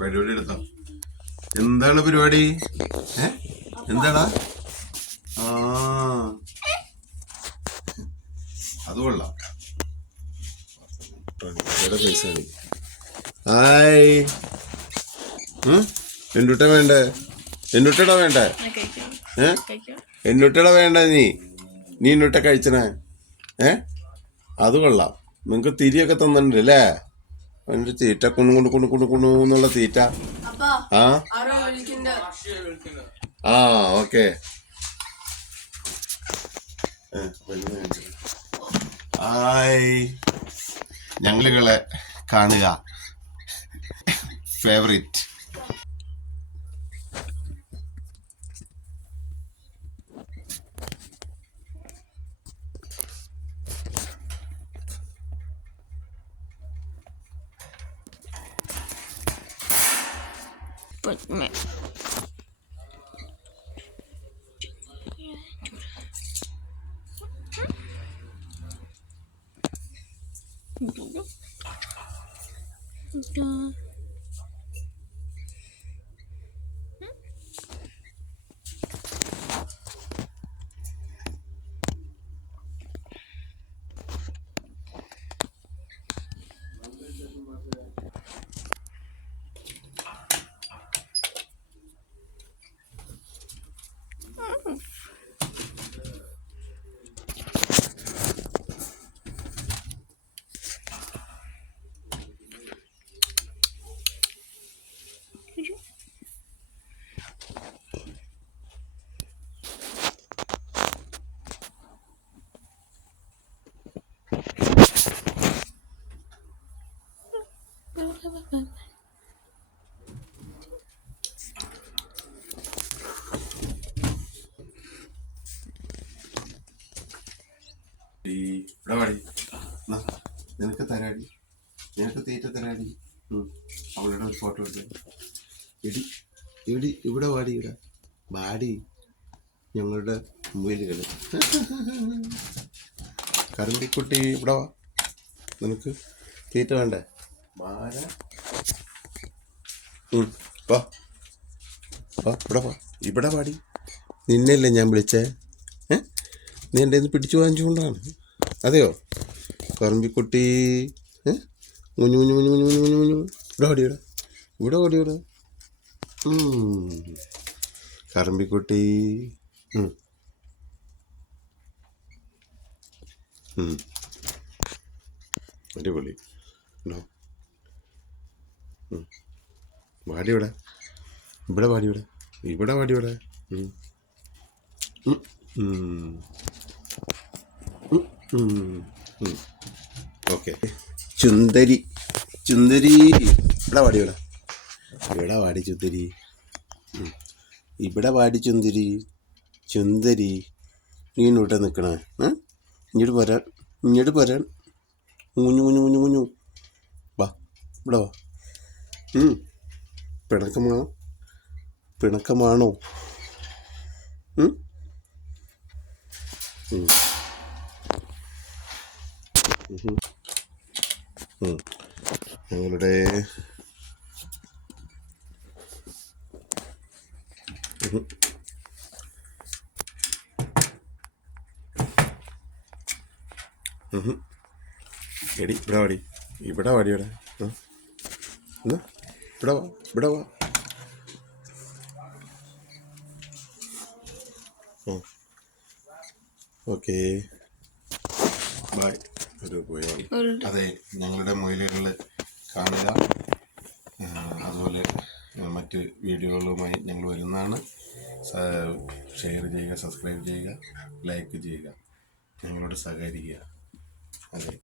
പരിപാടി എടുക്കാം. എന്താണ് പരിപാടി? എന്താടാ? ആ അത് കൊള്ളാം. ഹായ്, എന്നുട്ട വേണ്ടേ? എന്നുട്ടടാ വേണ്ടേ? എന്നുട്ടടാ വേണ്ട? നീ എന്നുട്ട കഴിച്ചണേ? അത് കൊള്ളാം. നിങ്ങക്ക് തിരിയൊക്കെ തന്നിട്ടുണ്ട് അല്ലേ? അതിന്റെ തീറ്റ കുണു തീറ്റ. ആ ഓക്കെ. ഹായ്, ഞങ്ങളുകളെ കാണുക. ഫേവറേറ്റ് നിനക്ക് തരാടി, നിനക്ക് തീറ്റ തരാടി. അവളുടെ ഒരു ഫോട്ടോ എടുത്ത് എടി എടി ഇവിടെ വാടി, ഇവിടെ വാടി. ഞങ്ങളുടെ മൊബൈലുകൾ കരണ്ടിക്കുട്ടി ഇവിടെ വാ. നിനക്ക് തീറ്റ വേണ്ടേ? വാ ഇവിടെ വാ, ഇവിടെ പാടി. നിന്നെയല്ലേ ഞാൻ വിളിച്ചേ? നീ എൻ്റെ നിന്ന് പിടിച്ചു വാങ്ങിച്ചുകൊണ്ടാണ്. അതെയോ കറമ്പിക്കുട്ടി? മുഞ്ഞു മുഞ്ഞു മുഞ്ഞു മുഞ്ഞു മുഞ്ഞു മുഞ്ഞു. ഇവിടെ ഓടി, ഇവിടെ ഓടി, ഇവിടെ. കറമ്പിക്കുട്ടി. അടിപൊളി. വാടി ഇവിടെ, ഇവിടെ വാടി, ഇവിടെ ഇവിടെ വാടി, ഇവിടെ. ഓക്കെ. ചുന്ദരി, ചുന്ദരി ഇവിടെ വാടി, ഇവിടെ ഇവിടെ വാടി ചുന്ദരി. ഇവിടെ വാടി ചുന്ദരി. ചുന്ദരി നീ ഇങ്ങോട്ട് നിൽക്കണേ? ഇങ്ങോട്ട് പോരാൻ, ഇങ്ങോട്ട് പോരാൻ. മുഞ്ഞു മുഞ്ഞു മുഞ്ഞു മുഞ്ഞു. വാ, ഇവിടെ വാ. പിണക്കമാണോ? പിണക്കമാണോ? ഞങ്ങളുടെ എടി ഇവിടെ വാടി, ഇവിടെ വാടി, ഇവിടെ. ഇവിടെ വാ, ഇവിടെ വാ. Okay, bye. ഒരു പോയാണ്. അതെ, ഞങ്ങളുടെ മൊയിലുകളിൽ കാണുക. അതുപോലെ മറ്റ് വീഡിയോകളുമായി ഞങ്ങൾ വരുന്നതാണ്. ഷെയർ ചെയ്യുക, സബ്സ്ക്രൈബ് ചെയ്യുക, ലൈക്ക് ചെയ്യുക, ഞങ്ങളോട് സഹകരിക്കുക. അതെ.